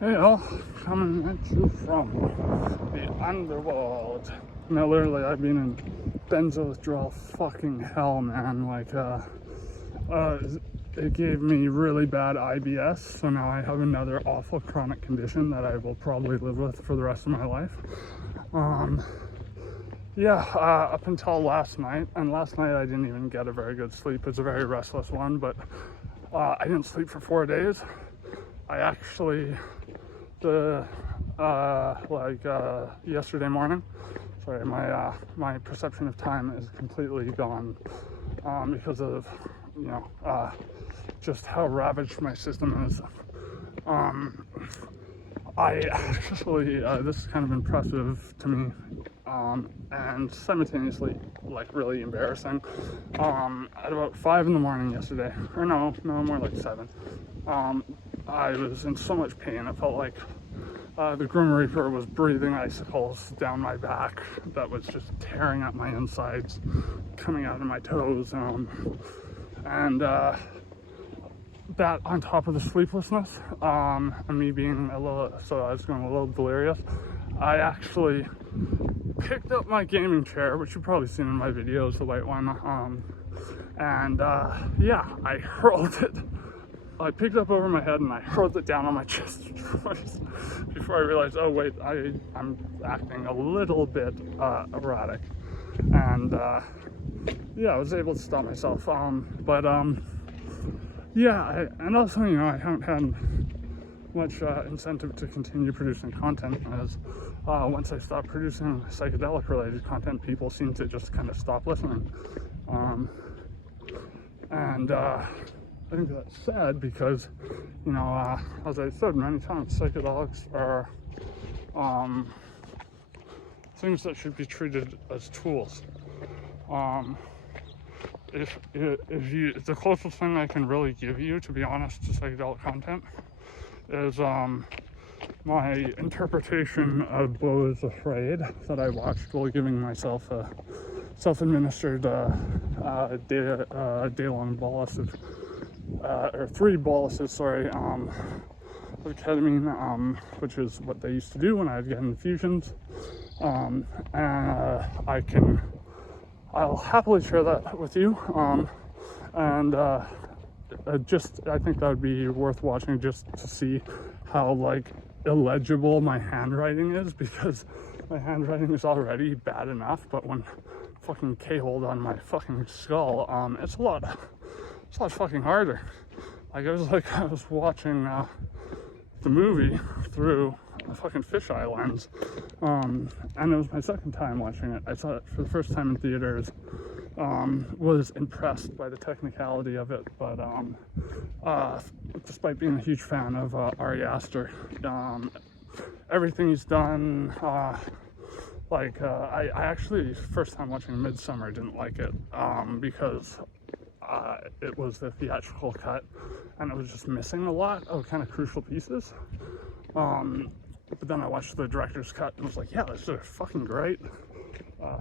Hey all, coming at you from the underworld. Now literally I've been in benzo withdrawal fucking hell, man. It gave me really bad IBS, so now I have another awful chronic condition that I will probably live with for the rest of my life. Up until last night, and last night I didn't even get a very good sleep. It's a very restless one, but I didn't sleep for 4 days. I actually, yesterday morning, sorry, my perception of time is completely gone because of, just how ravaged my system is. I actually, this is kind of impressive to me, and simultaneously, really embarrassing. At about 5 in the morning yesterday, or no, more like 7, I was in so much pain. It felt like the Grim Reaper was breathing icicles down my back that was just tearing at my insides, coming out of my toes, and that on top of the sleeplessness, and me being I was going a little delirious, I actually picked up my gaming chair, which you've probably seen in my videos, the white one, I hurled it. I picked it up over my head and I hurled it down on my chest twice before I realized, oh wait, I'm acting a little bit erratic. And I was able to stop myself. And also, I haven't had much incentive to continue producing content, as once I stopped producing psychedelic related content, people seem to just kind of stop listening. I think that's sad because, as I've said many times, psychedelics are things that should be treated as tools. If the closest thing I can really give you, to be honest, to psychedelic content is my interpretation of Beau is Afraid that I watched while giving myself a self-administered day-long bolus of, or 3 boluses, of ketamine, which is what they used to do when I'd get infusions. I'll happily share that with you. I think that would be worth watching just to see how illegible my handwriting is, because my handwriting is already bad enough, but when fucking K-hold on my fucking skull, it's a lot fucking harder. I was watching the movie through a fucking fisheye lens, and it was my second time watching it. I saw it for the first time in theaters, was impressed by the technicality of it, but despite being a huge fan of Aleister, everything he's done, I actually, first time watching Midsummer, didn't like it, because it was the theatrical cut, and it was just missing a lot of kind of crucial pieces. But then I watched the director's cut and was like, yeah, this is a fucking great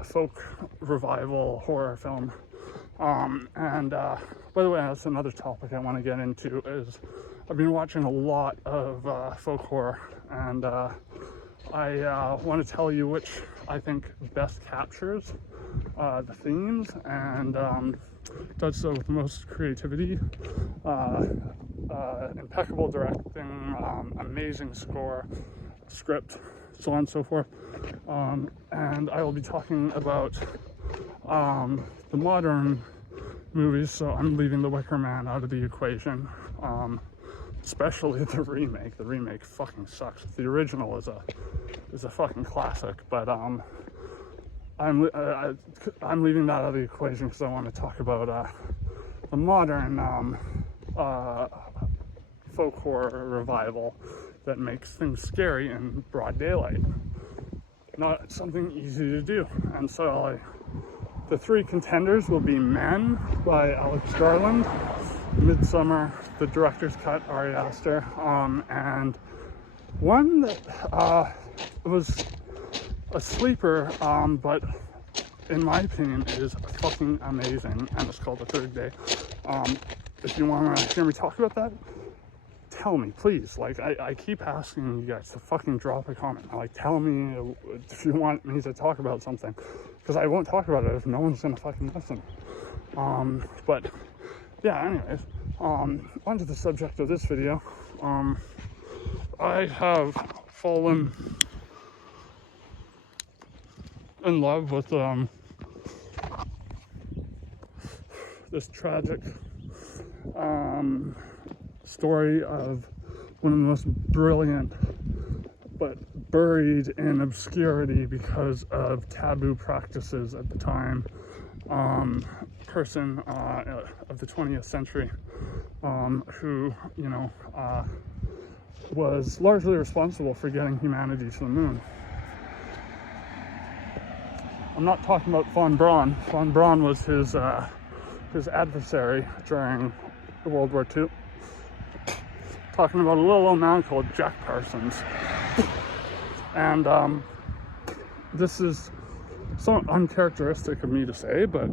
folk revival horror film. By the way, that's another topic I want to get into, is I've been watching a lot of folk horror, and I want to tell you which I think best captures the themes and does so with most creativity. Impeccable directing, amazing score, script, so on and so forth. And I will be talking about the modern movies, so I'm leaving The Wicker Man out of the equation, especially the remake. The remake fucking sucks. The original is a fucking classic, but I'm leaving that out of the equation because I want to talk about the modern folk horror revival that makes things scary in broad daylight. Not something easy to do. And so the 3 contenders will be Men by Alex Garland, Midsummer, the director's cut, Aleister, and one that was a sleeper, but in my opinion is fucking amazing, and it's called The Third Day. If you want to hear me talk about that, tell me, please. Like, I keep asking you guys to fucking drop a comment. Like, tell me if you want me to talk about something, because I won't talk about it if no one's gonna fucking listen. But yeah, anyways, onto the subject of this video. I have fallen in love with this tragic story of one of the most brilliant but buried in obscurity because of taboo practices at the time person of the 20th century who, you know, was largely responsible for getting humanity to the moon. I'm not talking about von Braun. Von Braun was his adversary during World War II. Talking about a little old man called Jack Parsons. And this is so uncharacteristic of me to say, but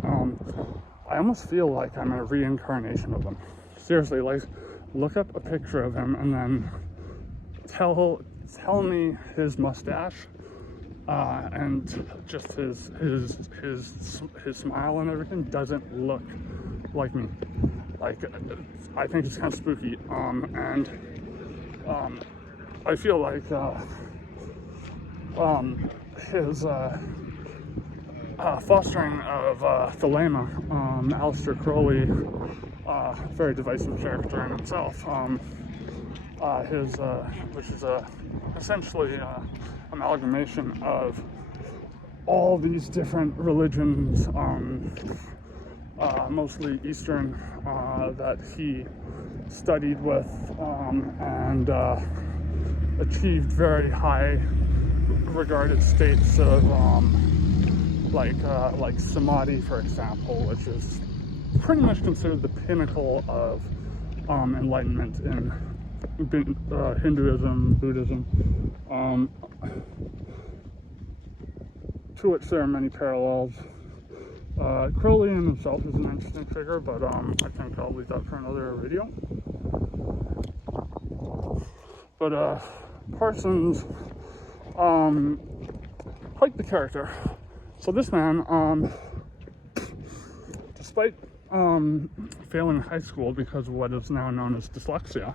I almost feel like I'm a reincarnation of him. Seriously, like, look up a picture of him and then tell me his mustache and just his smile and everything doesn't look like me. Like, I think it's kind of spooky, and I feel like his fostering of Thelema, Aleister Crowley, very divisive character in himself, which is essentially amalgamation of all these different religions, mostly Eastern, that he studied with and achieved very high regarded states of like samadhi, for example, which is pretty much considered the pinnacle of enlightenment in Hinduism, Buddhism, to which there are many parallels. Crowley in himself is an interesting figure, but I think I'll leave that for another video. But Parsons, quite the character. So this man, despite failing high school because of what is now known as dyslexia,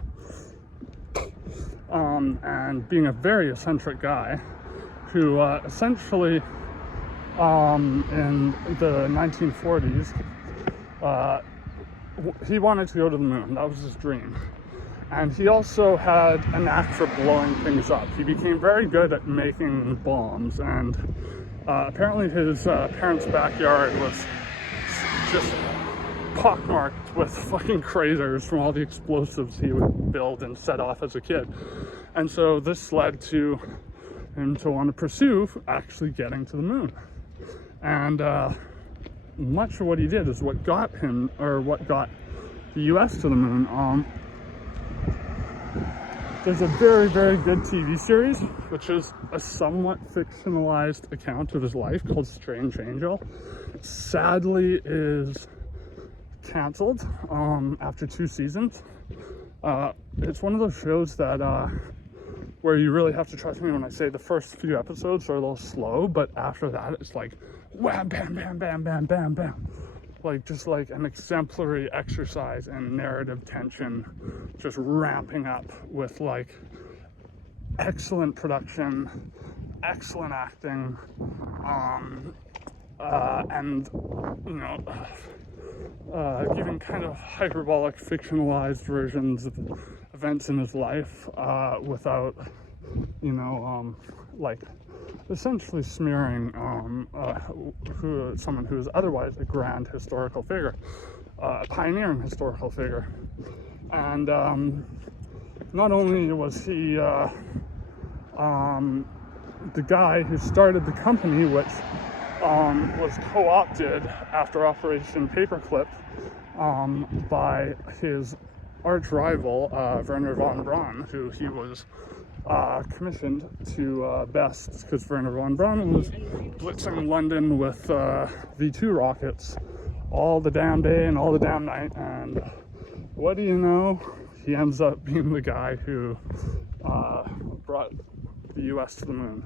and being a very eccentric guy who essentially in the 1940s he wanted to go to the moon. That was his dream. And he also had a knack for blowing things up. He became very good at making bombs, and apparently his parents' backyard was just pockmarked with fucking craters from all the explosives he would build and set off as a kid. And so this led to him to want to pursue actually getting to the moon. And much of what he did is what got him, or what got the US to the moon. There's a very, very good TV series, which is a somewhat fictionalized account of his life, called Strange Angel. Sadly is canceled after 2 seasons. It's one of those shows that where you really have to trust me when I say the first few episodes are a little slow, but after that it's like wham, bam, bam, bam, bam, bam, bam. Like, just like an exemplary exercise in narrative tension, just ramping up with like excellent production, excellent acting, and you know, giving kind of hyperbolic, fictionalized versions of events in his life, without, you know, like essentially smearing someone who is otherwise a grand historical figure, a pioneering historical figure. And not only was he the guy who started the company, which was co-opted after Operation Paperclip by his arch rival, Werner von Braun, who he was commissioned to best, because Werner von Braun was blitzing London with V2 rockets all the damn day and all the damn night, and what do you know, he ends up being the guy who brought the US to the moon.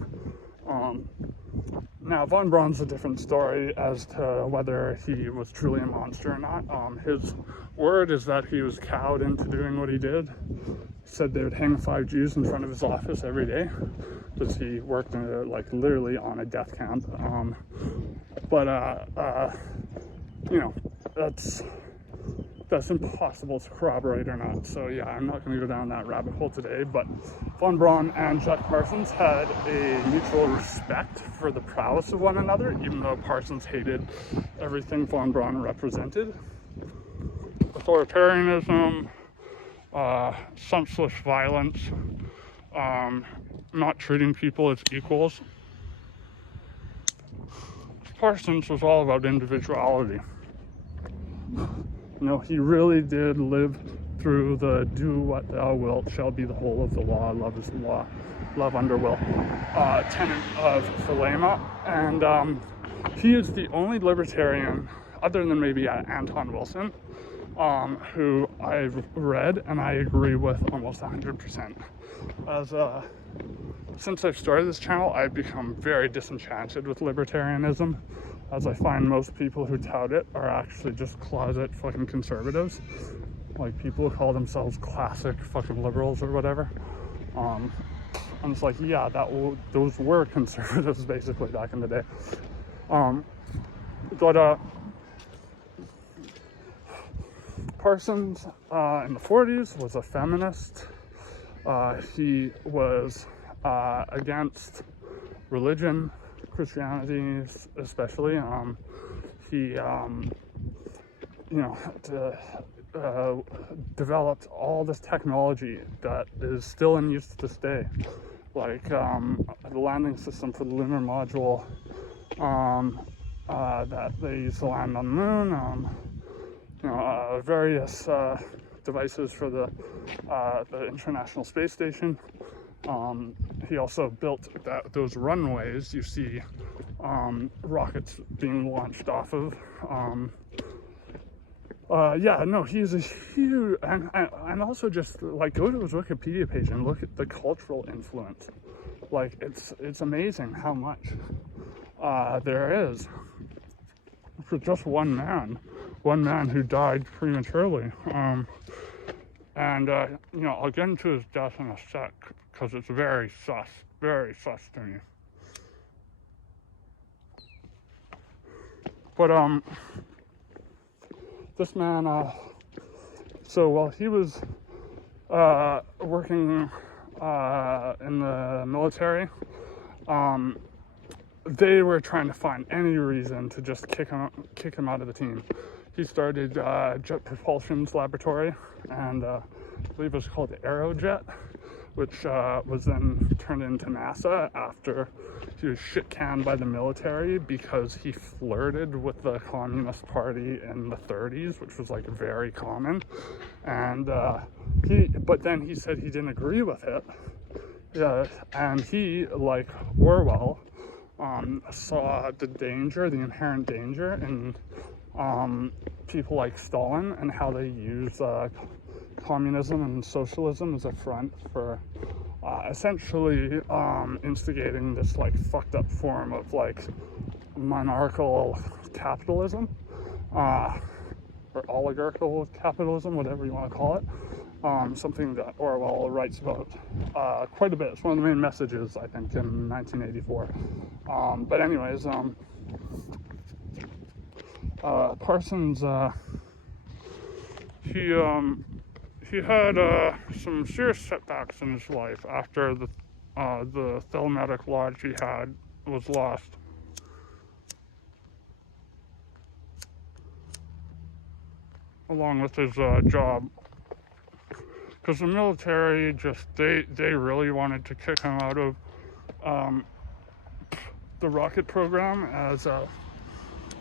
Now, von Braun's a different story as to whether he was truly a monster or not. His word is that he was cowed into doing what he did. He said they would hang 5 Jews in front of his office every day because he worked like literally on a death camp. You know, that's impossible to corroborate or not. So yeah, I'm not going to go down that rabbit hole today, but von Braun and Jack Parsons had a mutual respect for the prowess of one another, even though Parsons hated everything von Braun represented. Authoritarianism, senseless violence, not treating people as equals. Parsons was all about individuality. You know, he really did live through the do what thou wilt shall be the whole of the law, love is the law, love under will, tenet of Thelema. And he is the only libertarian, other than maybe Anton Wilson, who I've read and I agree with almost 100%. Since I've started this channel, I've become very disenchanted with libertarianism, as I find most people who tout it are actually just closet fucking conservatives, like people who call themselves classic fucking liberals or whatever. And it's like, yeah, those were conservatives basically back in the day. Parsons in the 40s was a feminist. He was against religion, Christianity especially. He developed all this technology that is still in use to this day, like the landing system for the lunar module that they used to land on the moon, various devices for the International Space Station. He also built those runways you see rockets being launched off of. He's a huge, and also just like go to his Wikipedia page and look at the cultural influence. Like it's amazing how much there is for just one man who died prematurely. I'll get into his death in a sec because it's very sus to me. But this man, so while he was working in the military, they were trying to find any reason to just kick him out of the team. He started Jet Propulsion's laboratory, and I believe it was called Aerojet, which was then turned into NASA after he was shit-canned by the military because he flirted with the Communist Party in the 30s, which was like very common. And but then he said he didn't agree with it. And he, like Orwell, saw the inherent danger in people like Stalin and how they use communism and socialism as a front for essentially instigating this like fucked up form of like monarchical capitalism, or oligarchical capitalism, whatever you want to call it. Something that Orwell writes about quite a bit. It's one of the main messages, I think, in 1984. But anyways, Parsons, he had some serious setbacks in his life after the Thelematic lodge he had was lost. Along with his job. Because the military they really wanted to kick him out of the rocket program, as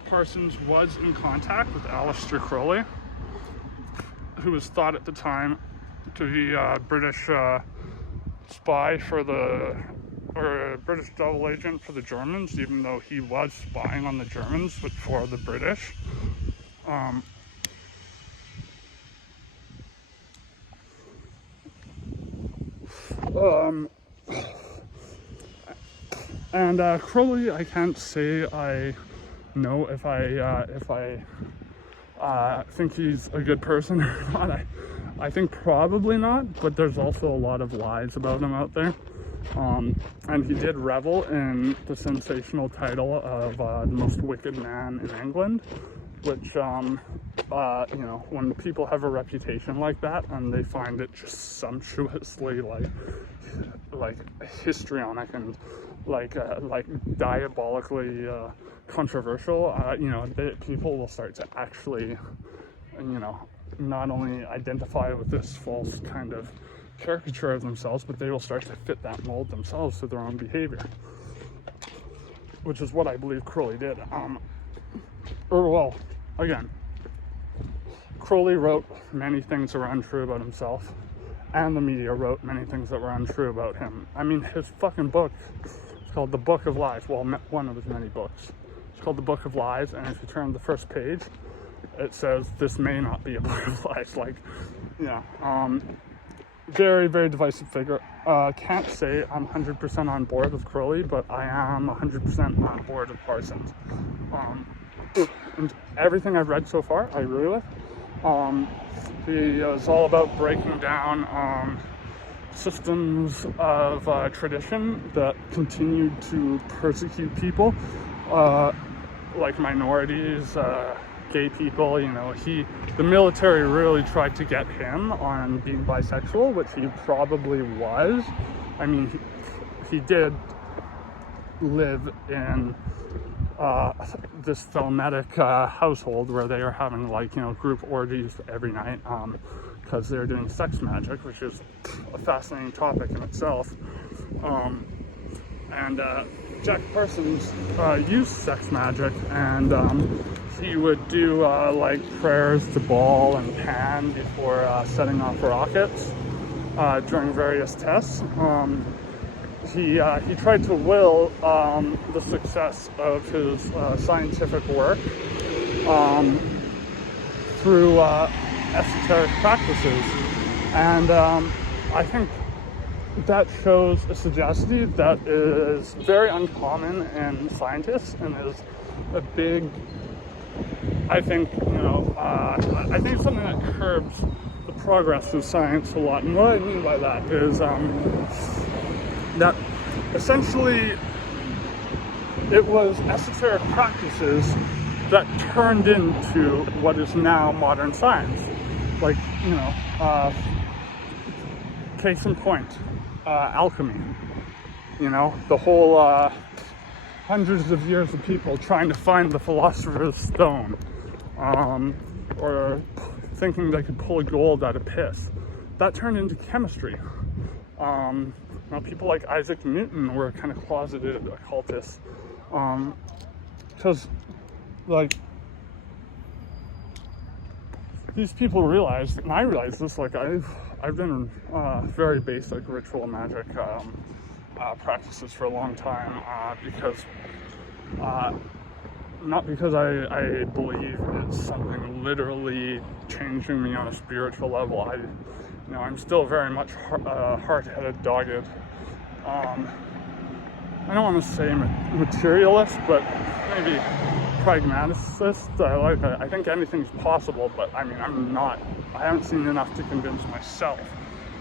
Parsons was in contact with Aleister Crowley, who was thought at the time to be a British spy or a British double agent for the Germans, even though he was spying on the Germans but for the British. And Crowley, I can't say I know if I think he's a good person or not. I think probably not, but there's also a lot of lies about him out there. And he did revel in the sensational title of the most wicked man in England, which, when people have a reputation like that and they find it just sumptuously like histrionic and like diabolically controversial, people will start to actually, not only identify with this false kind of caricature of themselves, but they will start to fit that mold themselves to their own behavior, which is what I believe Crowley did. Again, Crowley wrote many things that were untrue about himself, and the media wrote many things that were untrue about him. I mean, his fucking book, it's called The Book of Lies. Well, one of his many books. It's called The Book of Lies, and if you turn to the first page, it says, this may not be a book of lies. Very, very divisive figure. Can't say I'm 100% on board with Crowley, but I am 100% on board with Parsons. And everything I've read so far, I agree with. He is all about breaking down systems of tradition that continue to persecute people, like minorities, gay people. The military really tried to get him on being bisexual, which he probably was. I mean, he did live in this Thelematic household where they are having group orgies every night because they're doing sex magic, which is a fascinating topic in itself. And Jack Parsons used sex magic, and he would do prayers to Baal and Pan before setting off rockets during various tests. He tried to will the success of his scientific work through esoteric practices, and I think that shows a sagacity that is very uncommon in scientists, and is a big, I think it's something that curbs the progress of science a lot. And what I mean by that is that essentially it was esoteric practices that turned into what is now modern science. Case in point, alchemy. The whole hundreds of years of people trying to find the philosopher's stone, or thinking they could pull gold out of piss. That turned into chemistry. People like Isaac Newton were kind of closeted occultists, because these people realized, and I realized this, I've been very basic ritual magic practices for a long time, not because I believe it's something literally changing me on a spiritual level. I'm still very much hard-headed, dogged. I don't want to say materialist, but maybe pragmaticist. I think anything's possible, but I haven't seen enough to convince myself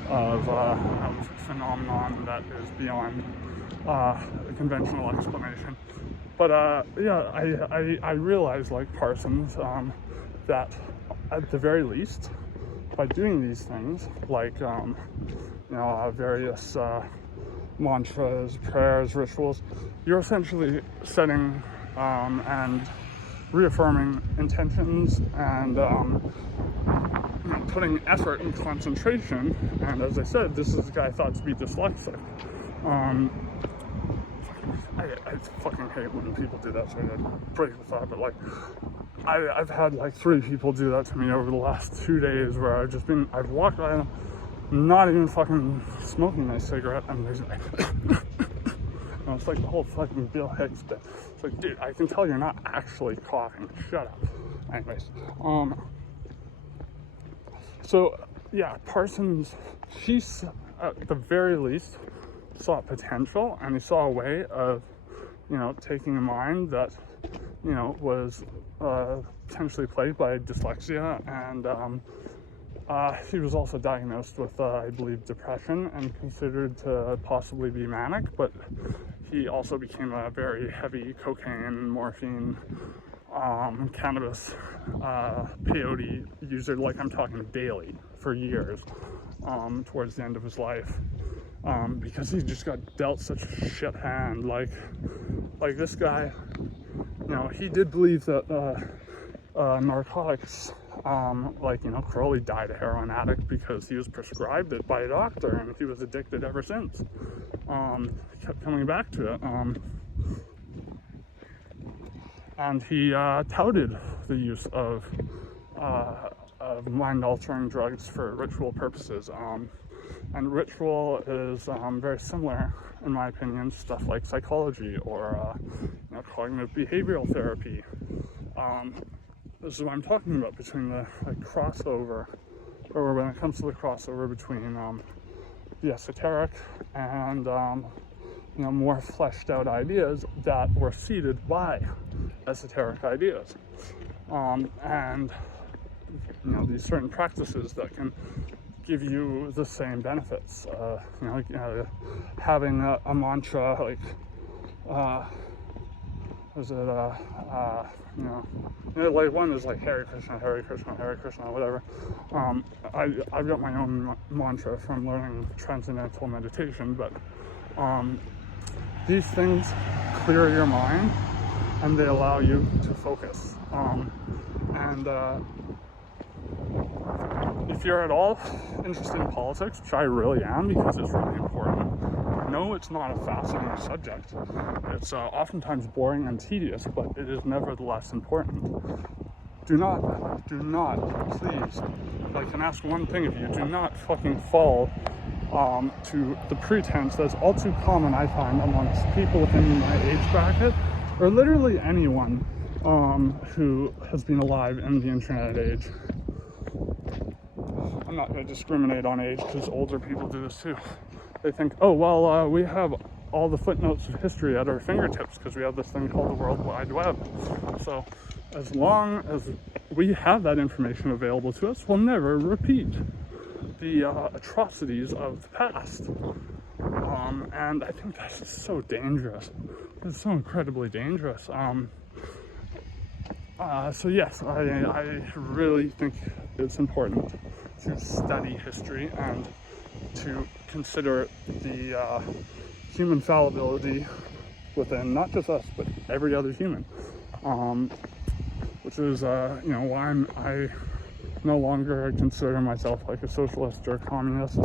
of a phenomenon that is beyond a conventional explanation. But I realize, like Parsons, that at the very least, by doing these things, various mantras, prayers, rituals, you're essentially setting and reaffirming intentions and putting effort and concentration. And as I said, this is a guy thought to be dyslexic. I fucking hate when people do that, so I break the thought, but I've had 3 people do that to me over the last 2 days, where I've walked by them, not even fucking smoking my cigarette, and there's it's like the whole fucking Bill Hicks bit. It's like, dude, I can tell you're not actually coughing. Shut up. Anyways, so yeah, Parsons, at the very least, saw potential, and he saw a way of, taking a mind that, was potentially plagued by dyslexia, and he was also diagnosed with, I believe, depression and considered to possibly be manic, but he also became a very heavy cocaine, morphine, cannabis, peyote user, like I'm talking daily, for years, towards the end of his life, because he just got dealt such a shit hand. Like this guy, he did believe that narcotics, Crowley died a heroin addict because he was prescribed it by a doctor, and he was addicted ever since. Kept coming back to it. And he touted the use of mind-altering drugs for ritual purposes. And ritual is very similar, in my opinion, stuff like psychology or cognitive behavioral therapy. This is what I'm talking about, between the crossover, or when it comes to the crossover between the esoteric and more fleshed out ideas that were seeded by esoteric ideas, and these certain practices that can give you the same benefits. Having a mantra one is like Hare Krishna, Hare Krishna, Hare Krishna, whatever. I've got my own mantra from learning transcendental meditation, but these things clear your mind and they allow you to focus. And if you're at all interested in politics, which I really am because it's really important, no, it's not a fascinating subject. It's oftentimes boring and tedious, but it is nevertheless important. Do not, please, I can ask one thing of you, do not fucking fall to the pretense that's all too common, I find, amongst people within my age bracket, or literally anyone who has been alive in the internet age. I'm not going to discriminate on age, because older people do this too. They think, oh, well, we have all the footnotes of history at our fingertips because we have this thing called the World Wide Web. So as long as we have that information available to us, we'll never repeat the atrocities of the past. And I think that's just so dangerous. It's so incredibly dangerous. So yes, I really think it's important to study history and to consider the human fallibility within not just us, but every other human. Which is, why I no longer consider myself like a socialist or a communist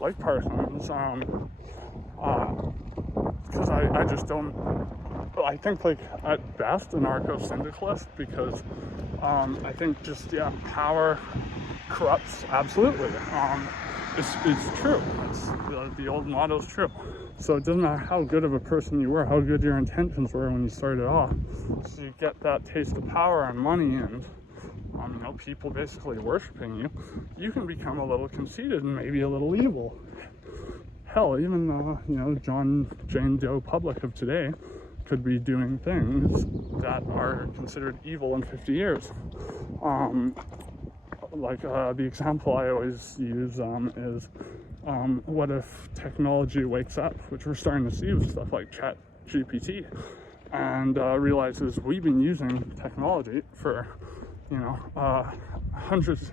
like Parsons. Because I just don't, I think at best anarcho-syndicalist, because I think just, power corrupts, absolutely. It's true. The old motto's true. So it doesn't matter how good of a person you were, how good your intentions were when you started off. So you get that taste of power and money and people basically worshiping you. You can become a little conceited and maybe a little evil. Hell, even Jane Doe public of today could be doing things that are considered evil in 50 years. The example I always use is what if technology wakes up, which we're starting to see with stuff like ChatGPT, and realizes we've been using technology for hundreds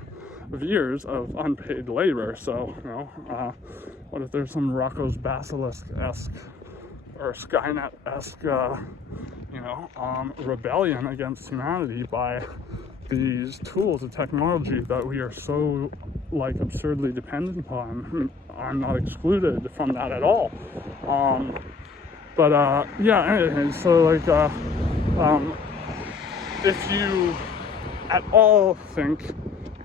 of years of unpaid labor. So what if there's some Rocco's Basilisk-esque or Skynet-esque rebellion against humanity by these tools of technology that we are so absurdly dependent upon. I'm not excluded from that at all. Anyway, so if you at all think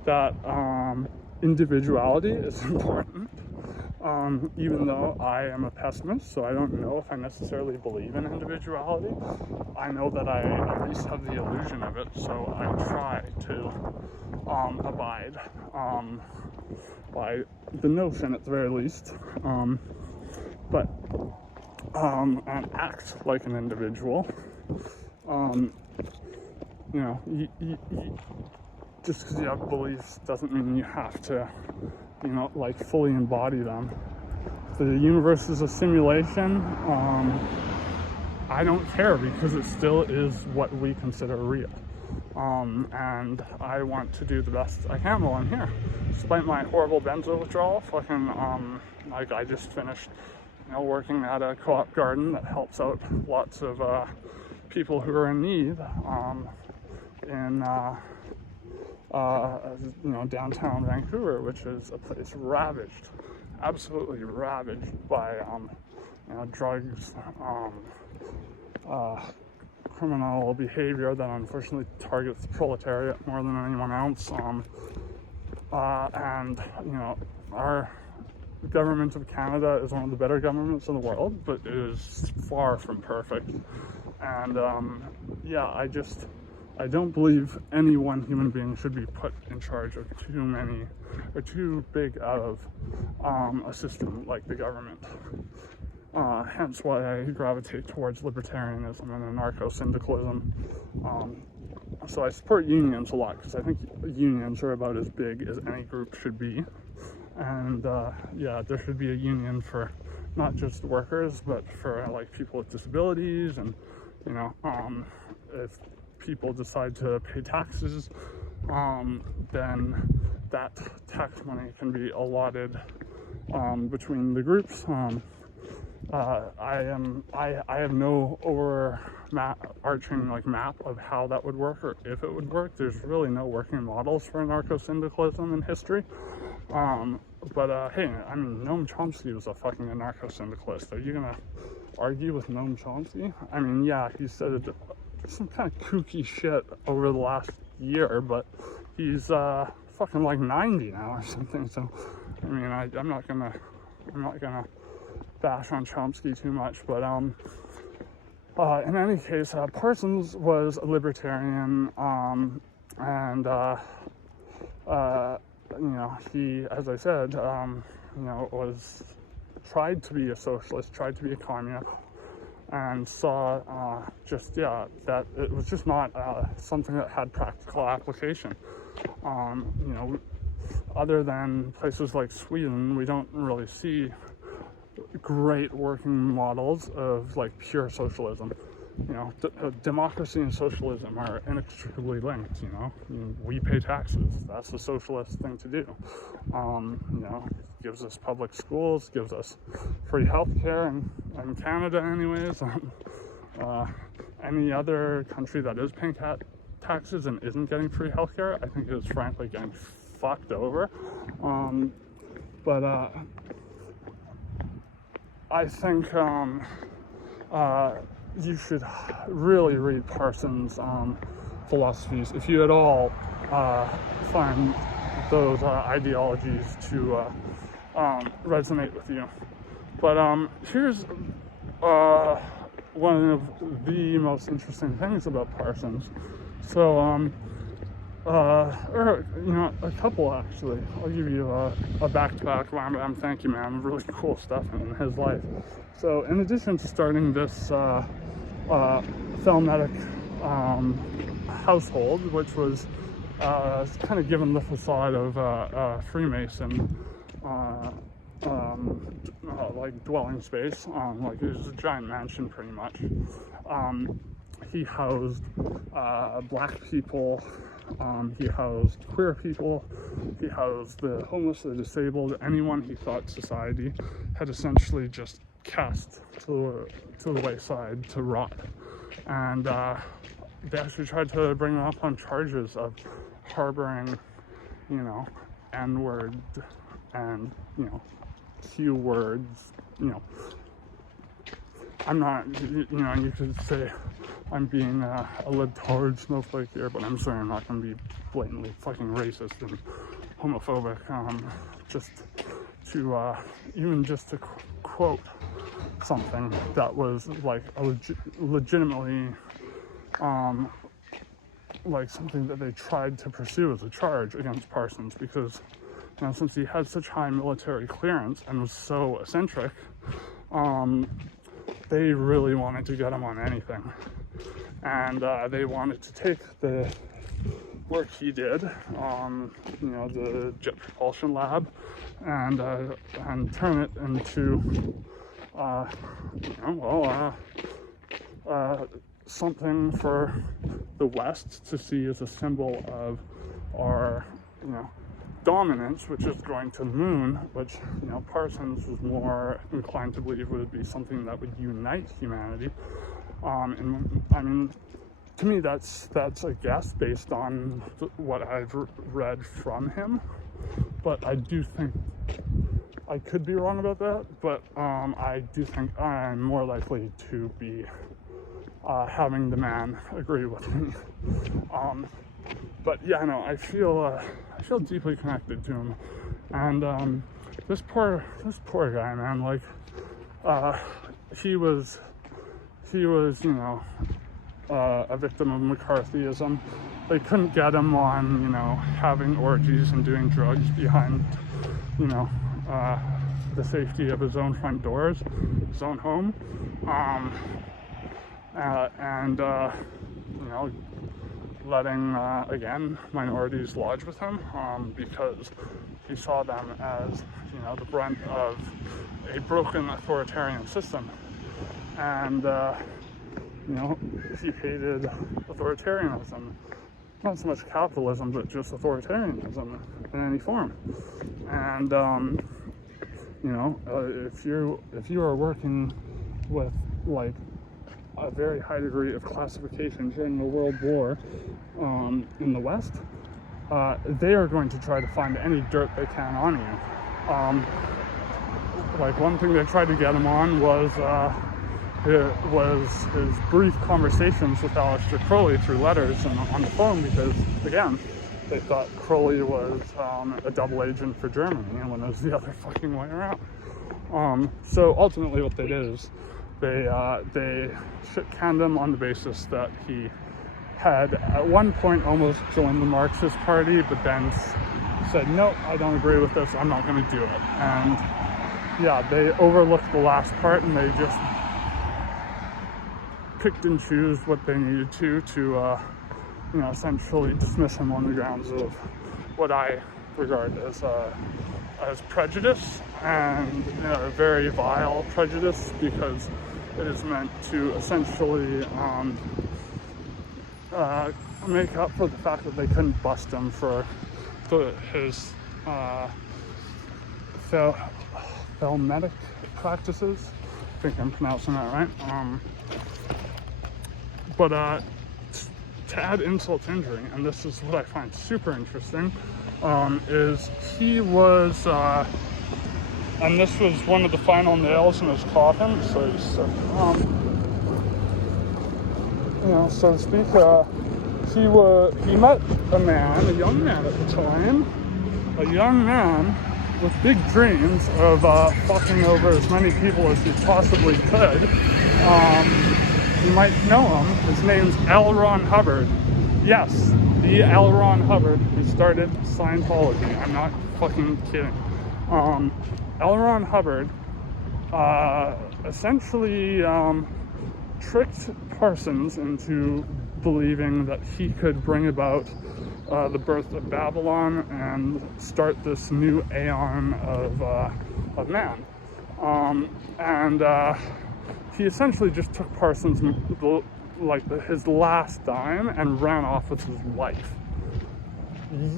that individuality is important, even though I am a pessimist, so I don't know if I necessarily believe in individuality, I know that I at least have the illusion of it, so I try to abide by the notion at the very least, but and act like an individual. Just because you have beliefs doesn't mean you have to, like fully embody them. The universe is a simulation. I don't care, because it still is what we consider real. And I want to do the best I can while I'm here. Despite my horrible benzo withdrawal, I just finished, working at a co-op garden that helps out lots of people who are in need in downtown Vancouver, which is a place ravaged, absolutely ravaged by drugs, criminal behavior that unfortunately targets the proletariat more than anyone else. And our government of Canada is one of the better governments in the world, but it is far from perfect. And I don't believe any one human being should be put in charge of too many or too big out of a system like the government. Hence why I gravitate towards libertarianism and anarcho-syndicalism. So I support unions a lot, because I think unions are about as big as any group should be. And there should be a union for not just workers, but for people with disabilities, and if people decide to pay taxes, then that tax money can be allotted between the groups. I have no overarching map of how that would work, or if it would work. There's really no working models for anarcho-syndicalism in history. Hey, Noam Chomsky was a fucking anarcho-syndicalist. Are you gonna argue with Noam Chomsky? He said some kind of kooky shit over the last year, but he's fucking 90 now or something. So I'm not gonna bash on Chomsky too much, but in any case, Parsons was a libertarian, and he, as I said, was tried to be a socialist, tried to be a communist, and saw that it was just not something that had practical application. Other than places like Sweden, we don't really see great working models of pure socialism. Democracy and socialism are inextricably linked. We pay taxes. That's the socialist thing to do. Gives us public schools, gives us free healthcare, in Canada anyways. Any other country that is paying taxes and isn't getting free healthcare, I think is frankly getting fucked over. I think you should really read Parsons' philosophies if you at all find those ideologies to resonate with you. But here's one of the most interesting things about Parsons. So, a couple actually. I'll give you a back-to-back wham-bam thank you, man. Really cool stuff in his life. So, in addition to starting this Thelematic household, which was kind of given the facade of Freemason dwelling space, it was a giant mansion pretty much. He housed black people, he housed queer people, he housed the homeless, the disabled, anyone he thought society had essentially just cast to the wayside to rot. And they actually tried to bring him up on charges of harboring, N-word and, Q words, I'm not, you could say I'm being a libtard snowflake here, but I'm sorry, I'm not going to be blatantly fucking racist and homophobic, just to quote something that was legitimately something that they tried to pursue as a charge against Parsons, because since he had such high military clearance and was so eccentric, they really wanted to get him on anything. And they wanted to take the work he did, the jet propulsion lab, and turn it into, something for the West to see as a symbol of our, dominance, which is going to the moon, which, Parsons was more inclined to believe would be something that would unite humanity. And I mean, to me, that's a guess based on what I've read from him. But I do think I could be wrong about that. But I do think I'm more likely to be having the man agree with me. But yeah, no, I feel deeply connected to him, and this poor guy, man. Like, he was, a victim of McCarthyism. They couldn't get him on, having orgies and doing drugs behind, the safety of his own front doors, his own home, letting, again, minorities lodge with him, because he saw them as, the brunt of a broken authoritarian system. And, he hated authoritarianism. Not so much capitalism, but just authoritarianism in any form. And, if you are working with, like, a very high degree of classification during the World War in the West, they are going to try to find any dirt they can on you. Like, one thing they tried to get him on was his brief conversations with Aleister Crowley through letters and on the phone, because, again, they thought Crowley was a double agent for Germany, and when it was the other fucking way around. So ultimately what they did is they shit-canned him on the basis that he had at one point almost joined the Marxist Party, but then said, no, I don't agree with this, I'm not going to do it. And yeah, they overlooked the last part, and they just picked and choose what they needed to essentially dismiss him on the grounds of what I regard as prejudice, and a very vile prejudice, because it is meant to essentially make up for the fact that they couldn't bust him for his Thelemic practices. I think I'm pronouncing that right. But to add insult to injury, and this is what I find super interesting, is he was, and this was one of the final nails in his coffin, so to speak, he met a young man at the time, a young man with big dreams of fucking over as many people as he possibly could. You might know him. His name's L. Ron Hubbard. Yes, the L. Ron Hubbard who started Scientology. I'm not fucking kidding. L. Ron Hubbard essentially tricked Parsons into believing that he could bring about the birth of Babylon and start this new aeon of man. He essentially just took Parsons his last dime and ran off with his wife.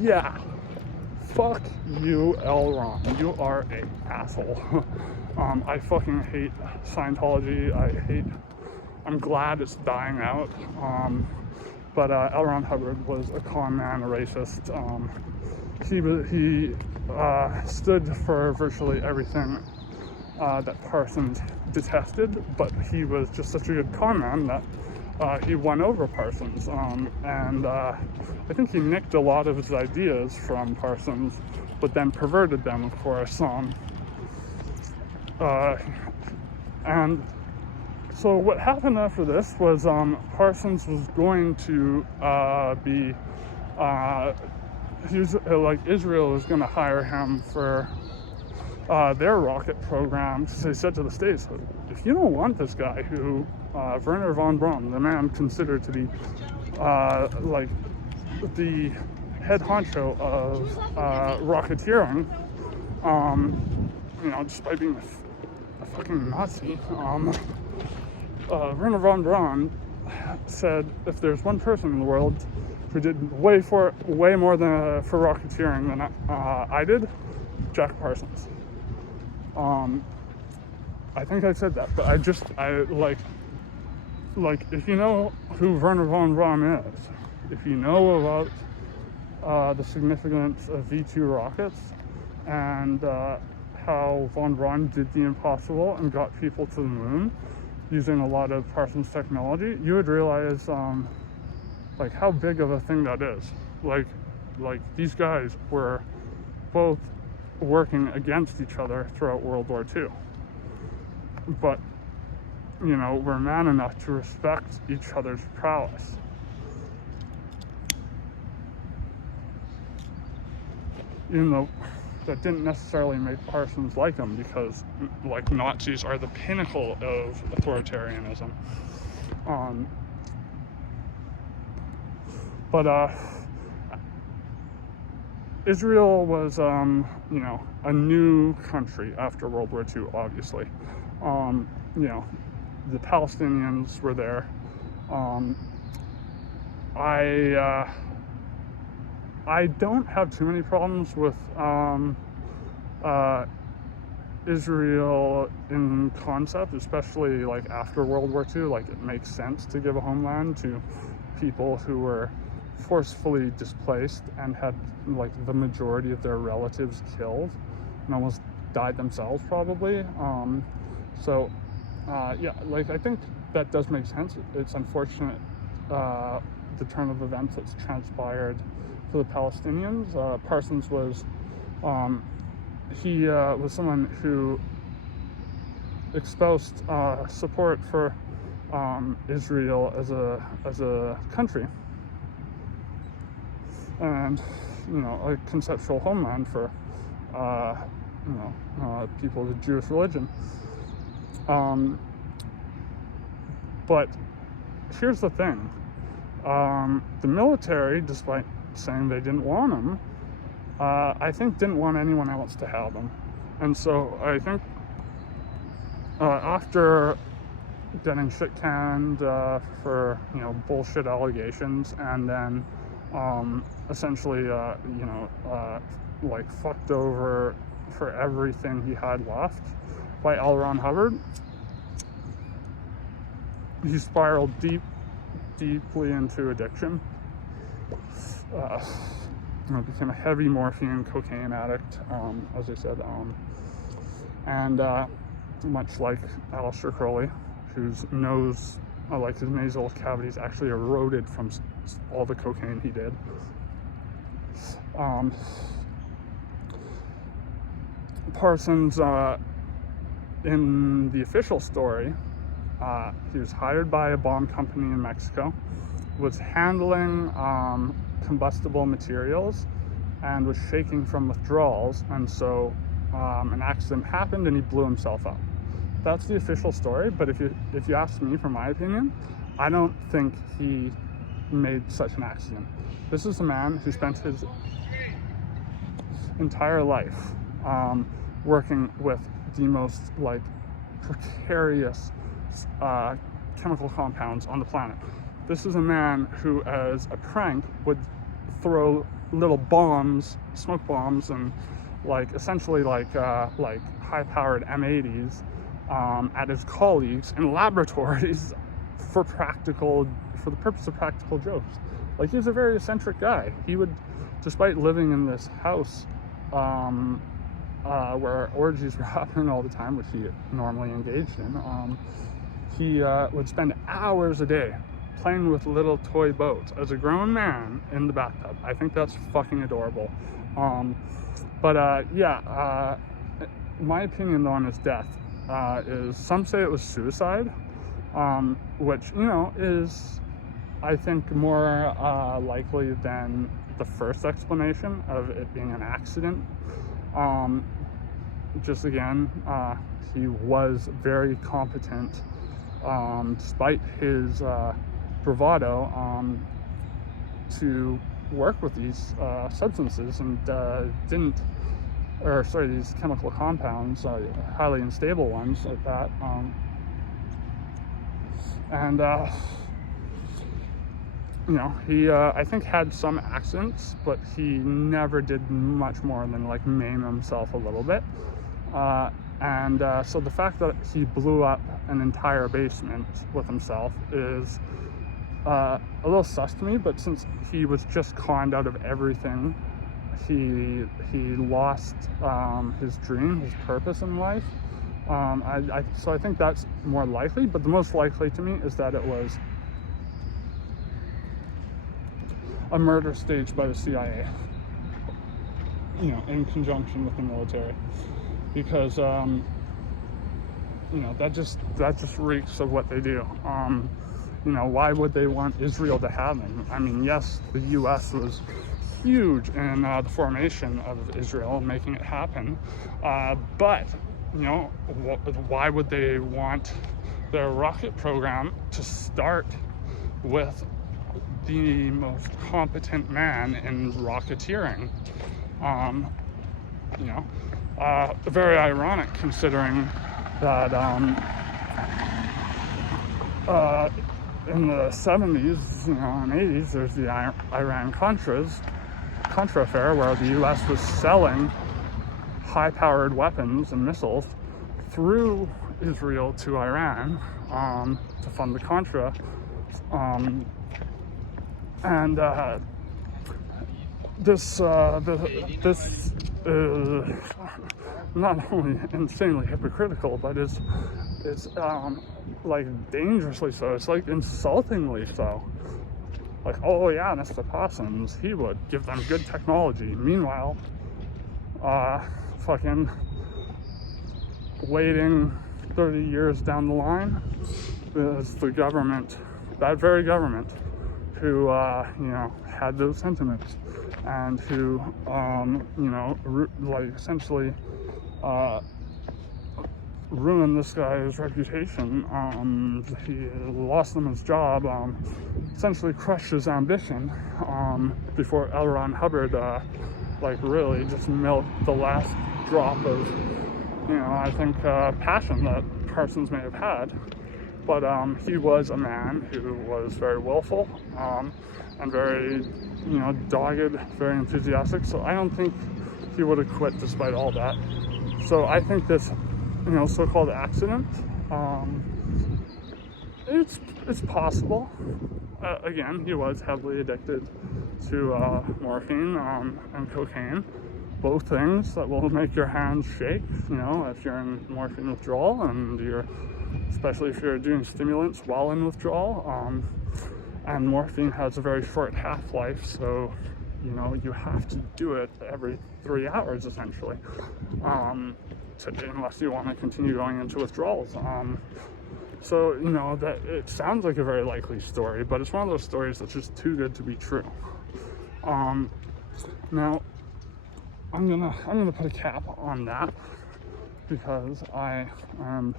Yeah. Fuck you, L. Ron. You are an asshole. I fucking hate Scientology. I'm glad it's dying out. But L. Ron Hubbard was a con man, a racist. He stood for virtually everything that Parsons detested, but he was just such a good con man that he won over Parsons. And I think he nicked a lot of his ideas from Parsons, but then perverted them, of course. And so what happened after this was Parsons was going to be Israel was going to hire him for their rocket program, because they said to the States, if you don't want this guy who, Werner von Braun, the man considered to be the head honcho of rocketeering, despite being a fucking Nazi, Werner von Braun said, if there's one person in the world who did way more than for rocketeering than I did, Jack Parsons. I think I said that, but I if you know who Werner von Braun is, if you know about the significance of V2 rockets and how von Braun did the impossible and got people to the moon using a lot of Parsons technology, you would realize how big of a thing that is. These guys were both working against each other throughout World War II, but were man enough to respect each other's prowess. Even though that didn't necessarily make Parsons like them, because Nazis are the pinnacle of authoritarianism. Israel was, a new country after World War II, obviously. The Palestinians were there. I don't have too many problems with Israel in concept, especially after World War II. It makes sense to give a homeland to people who were forcefully displaced and had the majority of their relatives killed and almost died themselves, probably. I think that does make sense. It's unfortunate the turn of events that's transpired for the Palestinians. Parsons was was someone who espoused support for Israel as a country, and a conceptual homeland for people of the Jewish religion. But here's the thing: the military, despite saying they didn't want them, I think didn't want anyone else to have them. And so I think after getting shit canned for bullshit allegations, and then essentially fucked over for everything he had left by L. Ron Hubbard, he spiraled deeply into addiction. Became a heavy morphine cocaine addict, as I said, and much like Aleister Crowley, whose nose, his nasal cavities actually eroded from all the cocaine he did. Parsons, in the official story, he was hired by a bomb company in Mexico, was handling combustible materials, and was shaking from withdrawals, and so an accident happened and he blew himself up. That's the official story, but if you ask me, for my opinion, I don't think he made such an accident. This is a man who spent his entire life working with the most precarious chemical compounds on the planet. This is a man who, as a prank, would throw little bombs, smoke bombs, and essentially high-powered M80s at his colleagues in laboratories for the purpose of practical jokes. He was a very eccentric guy. He would, despite living in this house where orgies were happening all the time, which he normally engaged in, he would spend hours a day playing with little toy boats as a grown man in the bathtub. I think that's fucking adorable. My opinion though on his death is, some say it was suicide, which is, I think, more likely than the first explanation of it being an accident. Just again, he was very competent, despite his bravado, to work with these substances, and these chemical compounds, highly unstable ones like that. He I think had some accidents, but he never did much more than like maim himself a little bit. So the fact that he blew up an entire basement with himself is a little sus to me. But since he was just conned out of everything, he lost his dream, his purpose in life. So I think that's more likely. But the most likely to me is that it was a murder staged by the CIA, in conjunction with the military, because that just reeks of what they do. Why would they want Israel to have him? I mean, yes, the U.S. was huge in the formation of Israel, making it happen, but why would they want their rocket program to start with the most competent man in rocketeering? Very ironic, considering that in the 70s, and 80s, there's the Iran-Contra affair, where the U.S. was selling high-powered weapons and missiles through Israel to Iran to fund the Contra. This is not only insanely hypocritical, but it's like dangerously so. It's like insultingly so. Like, oh yeah, Mr. Parsons, he would give them good technology. Meanwhile, fucking waiting 30 years down the line is the government, that very government, who had those sentiments, and who essentially ruined this guy's reputation. He lost him his job, essentially crushed his ambition, before L. Ron Hubbard really just milked the last drop of I think passion that Parsons may have had. But he was a man who was very willful, and very, dogged, very enthusiastic. So I don't think he would have quit despite all that. So I think this, so-called accident, it's possible. Again, he was heavily addicted to morphine and cocaine. Both things that will make your hands shake, if you're in morphine withdrawal, and especially if you're doing stimulants while in withdrawal. And morphine has a very short half-life, so you have to do it every 3 hours essentially, unless you want to continue going into withdrawals. So that it sounds like a very likely story, but it's one of those stories that's just too good to be true. Now I'm gonna put a cap on that, because I am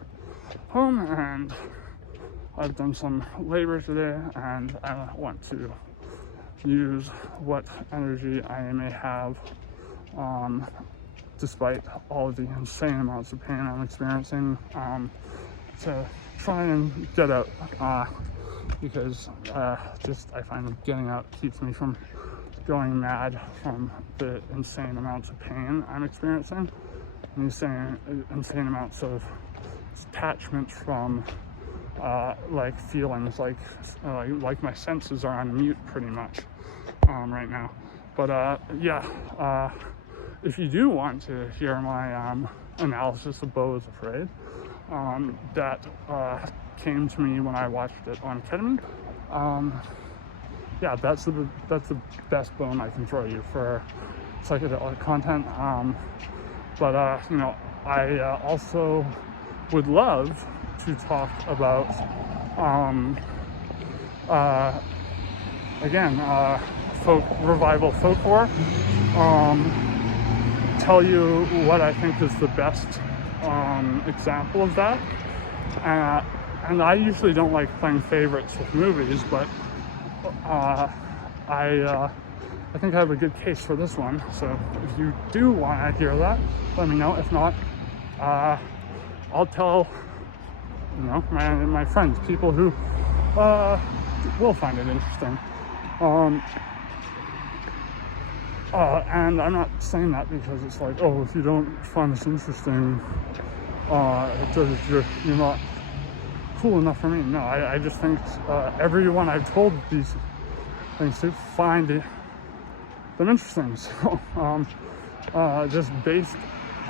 home and I've done some labor today, and I want to use what energy I may have, despite all of the insane amounts of pain I'm experiencing, to try and get out, because I find getting out keeps me from going mad from the insane amounts of pain I'm experiencing, and insane amounts of detachment from feelings, like my senses are on mute pretty much right now. But if you do want to hear my analysis of Beau is Afraid, that came to me when I watched it on ketamine. That's the best bone I can throw you for psychedelic content. I also would love to talk about revival folklore, tell you what I think is the best example of that. And I usually don't like playing favorites with movies, but I think I have a good case for this one. So if you do want to hear that, let me know. If not, I'll tell my friends, people who will find it interesting. And I'm not saying that because it's like, oh, if you don't find this interesting, you're not cool enough for me. No, I just think everyone I've told these things to find them interesting. So just based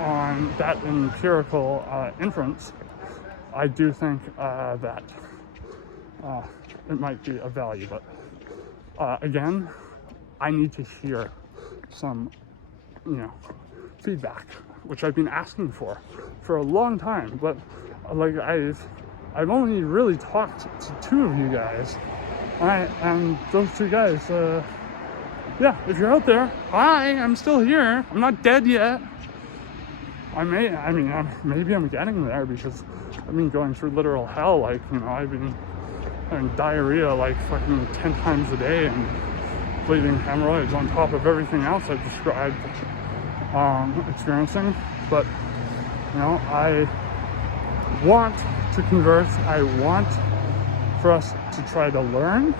on that empirical inference, I do think that it might be of value. But again, I need to hear some feedback, which I've been asking for a long time. But like I've only really talked to two of you guys, and those two guys, yeah, if you're out there, hi, I'm still here. I'm not dead yet. Maybe I'm getting there because I've been going through literal hell. Like, I've been having diarrhea like fucking 10 times a day and bleeding hemorrhoids on top of everything else I've described experiencing. But I want to converse. I want for us to try to learn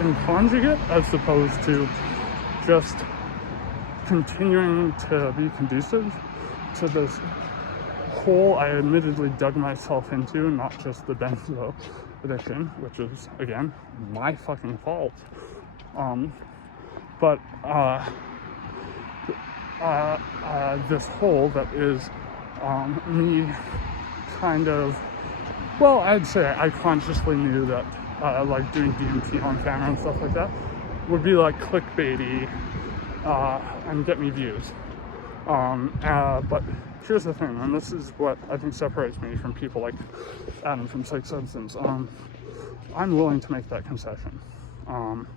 in conjugate, as opposed to just continuing to be conducive to this hole I admittedly dug myself into, not just the benzo addiction, which is, again, my fucking fault. But this hole that is me kind of, well, I'd say I consciously knew that like doing DMT on camera and stuff like that would be like clickbaity and get me views. But here's the thing, and this is what I think separates me from people like Adam from Psych Substance. I'm willing to make that concession. I've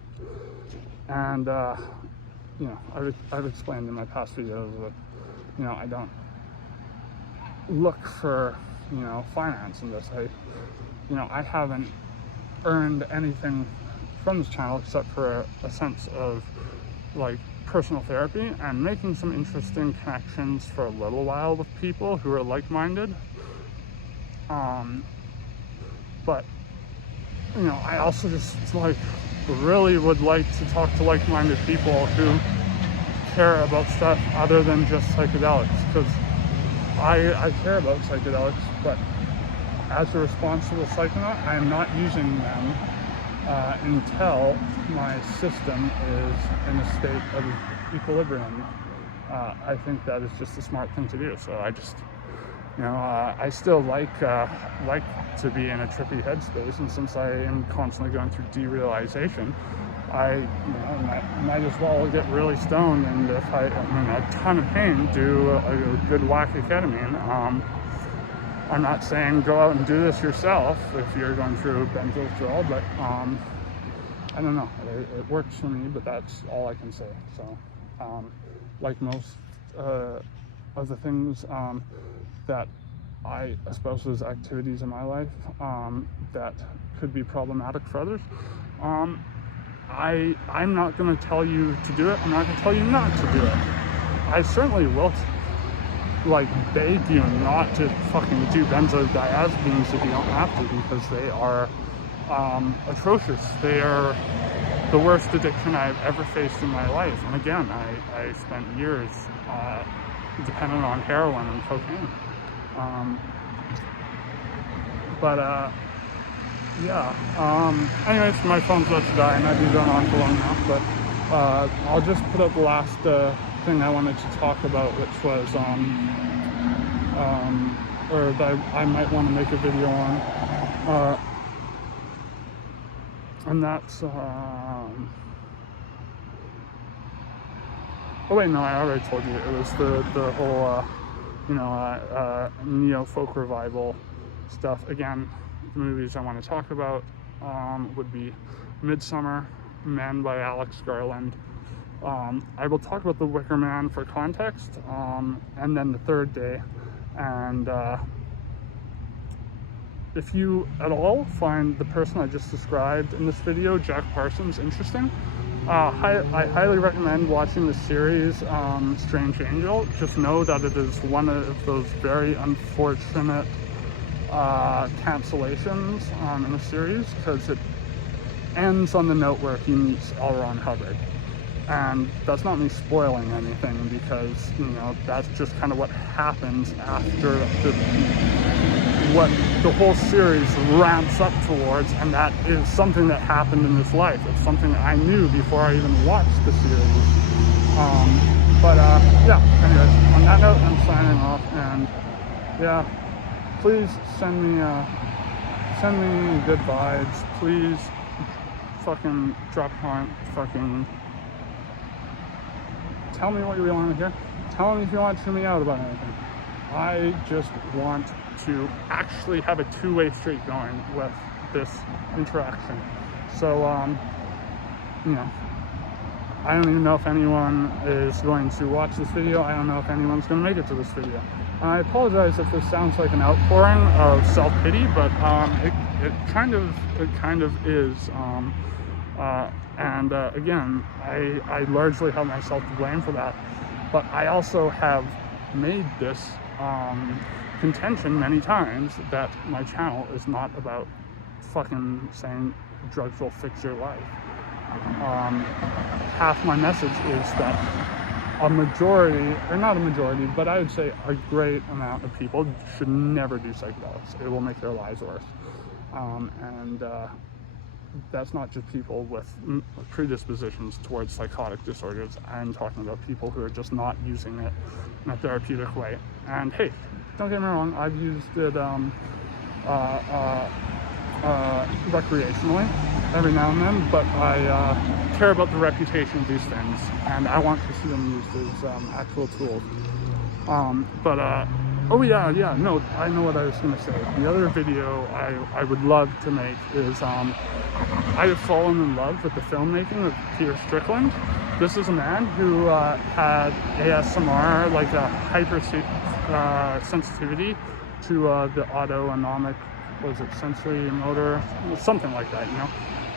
explained in my past videos that, I don't look for, finance in this. I haven't earned anything from this channel except for a sense of like personal therapy and making some interesting connections for a little while with people who are like-minded. But I also just really would like to talk to like-minded people who care about stuff other than just psychedelics, because I care about psychedelics, but as a responsible psychonaut, I am not using them until my system is in a state of equilibrium. I think that is just a smart thing to do. So I just, I still like to be in a trippy headspace, and since I am constantly going through derealization, I might as well get really stoned, and if I'm in a ton of pain, do a good whack of ketamine. I'm not saying go out and do this yourself if you're going through benzo withdrawal, but I don't know. It works for me, but that's all I can say. So, like most of the things that I espouse as activities in my life that could be problematic for others, I'm not going to tell you to do it. I'm not going to tell you not to do it. I certainly will beg you not to fucking do benzodiazepines if you don't have to, because they are atrocious. They are the worst addiction I've ever faced in my life. And again, I spent years dependent on heroin and cocaine. Anyways, my phone's about to die and I've been going on for long enough, but I'll just put up the last thing I wanted to talk about, which was or that I might want to make a video on, and that's oh wait, no, I already told you. It was the whole neo folk revival stuff. Again, the movies I want to talk about would be Midsummer, Men by Alex Garland. I will talk about The Wicker Man for context, and then The Third Day. And if you at all find the person I just described in this video, Jack Parsons, interesting, I highly recommend watching the series Strange Angel. Just know that it is one of those very unfortunate cancellations in the series, because it ends on the note where he meets L. Ron Hubbard. And that's not me spoiling anything, because, you know, that's just kind of what happens after what the whole series ramps up towards, and that is something that happened in his life. It's something I knew before I even watched the series. Yeah, anyways, on that note, I'm signing off, and yeah, please send me good vibes. Please fucking drop a comment, fucking tell me what you really want to hear. Tell me if you want to chew me out about anything. I just want to actually have a two-way street going with this interaction. So, you know, I don't even know if anyone is going to watch this video. I don't know if anyone's going to make it to this video. And I apologize if this sounds like an outpouring of self-pity, but it kind of is. Again, I largely have myself to blame for that, but I also have made this contention many times that my channel is not about fucking saying drugs will fix your life. Half my message is that a majority, or not a majority, but I would say a great amount of people should never do psychedelics. It will make their lives worse. That's not just people with predispositions towards psychotic disorders. I'm talking about people who are just not using it in a therapeutic way. And hey, don't get me wrong, I've used it recreationally every now and then, but I care about the reputation of these things, and I want to see them used as actual tools. Oh yeah, no, I know what I was going to say. The other video I would love to make is, I have fallen in love with the filmmaking of Peter Strickland. This is a man who had ASMR, like a hyper sensitivity to the autonomic, was it sensory motor, something like that, you know?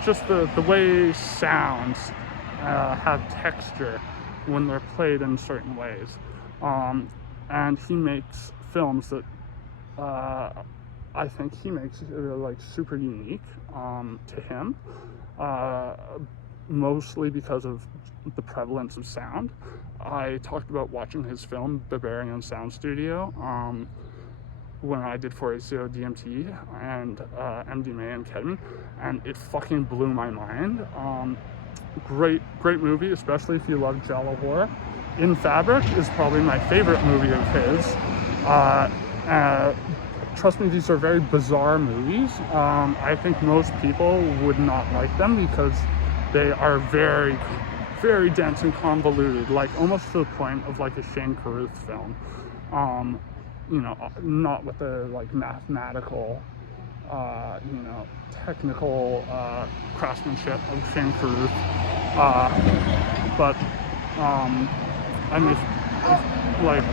Just the way sounds have texture when they're played in certain ways. And he makes films that I think he makes like super unique to him, mostly because of the prevalence of sound. I talked about watching his film Barbarian Sound Studio when I did 4-HCO DMT and MDMA and ketamine, and it fucking blew my mind. Great movie, especially if you love giallo horror. In Fabric is probably my favorite movie of his. Trust me, these are very bizarre movies. I think most people would not like them because they are very, very dense and convoluted, like almost to the point of like a Shane Carruth film. You know, not with the like mathematical, you know, technical craftsmanship of Shane Carruth, but I mean,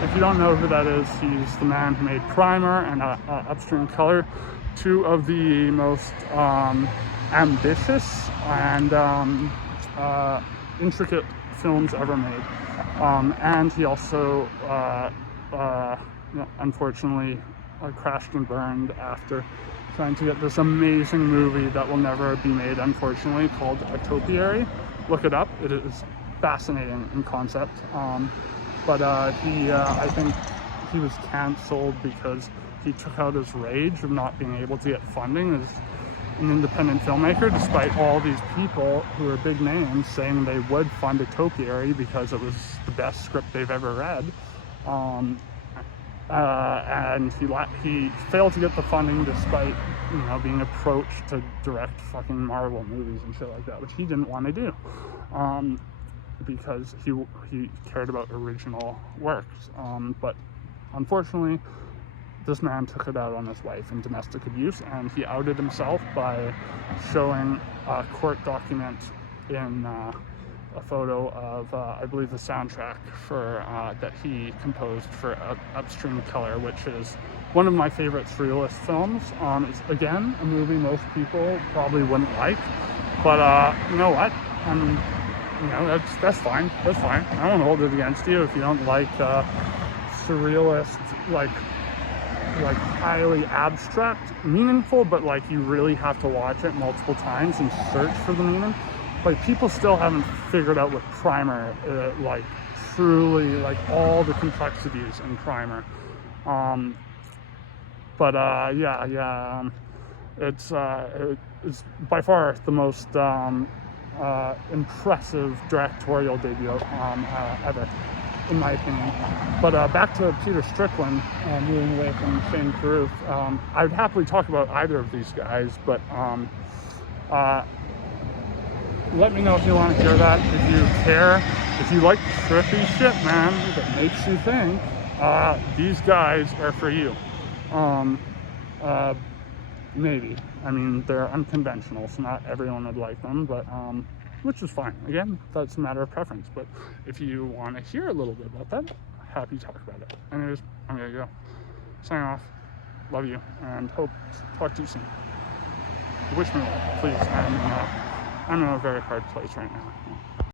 if you don't know who that is, he's the man who made Primer and Upstream Color, two of the most ambitious and intricate films ever made. And he also, unfortunately, crashed and burned after trying to get this amazing movie that will never be made, unfortunately, called A Topiary. Look it up. It is fascinating in concept. I think he was canceled because he took out his rage of not being able to get funding as an independent filmmaker, despite all these people who are big names saying they would fund A Topiary because it was the best script they've ever read. And he failed to get the funding despite, you know, being approached to direct fucking Marvel movies and shit like that, which he didn't want to do. Because he cared about original works. But unfortunately, this man took it out on his wife in domestic abuse, and he outed himself by showing a court document in a photo of, I believe, the soundtrack for that he composed for Upstream Color, which is one of my favorite surrealist films. It's, again, a movie most people probably wouldn't like, but you know what? You know, that's fine. That's fine. I won't hold it against you if you don't like surrealist, like highly abstract, meaningful, but like you really have to watch it multiple times and search for the meaning. Like, people still haven't figured out with Primer, like truly, like all the complexities in Primer. It's by far the most impressive directorial debut ever, in my opinion. But back to Peter Strickland, moving away from Shane Carruth. I'd happily talk about either of these guys, but let me know if you want to hear that. If you care, if you like trippy shit, man, that makes you think, these guys are for you. Maybe. I mean, they're unconventional, so not everyone would like them, but which is fine. Again, that's a matter of preference. But if you want to hear a little bit about that, happy to talk about it. Anyways, I'm gonna go. Sign off. Love you, and hope to talk to you soon. Wish me well, please. I'm in a very hard place right now.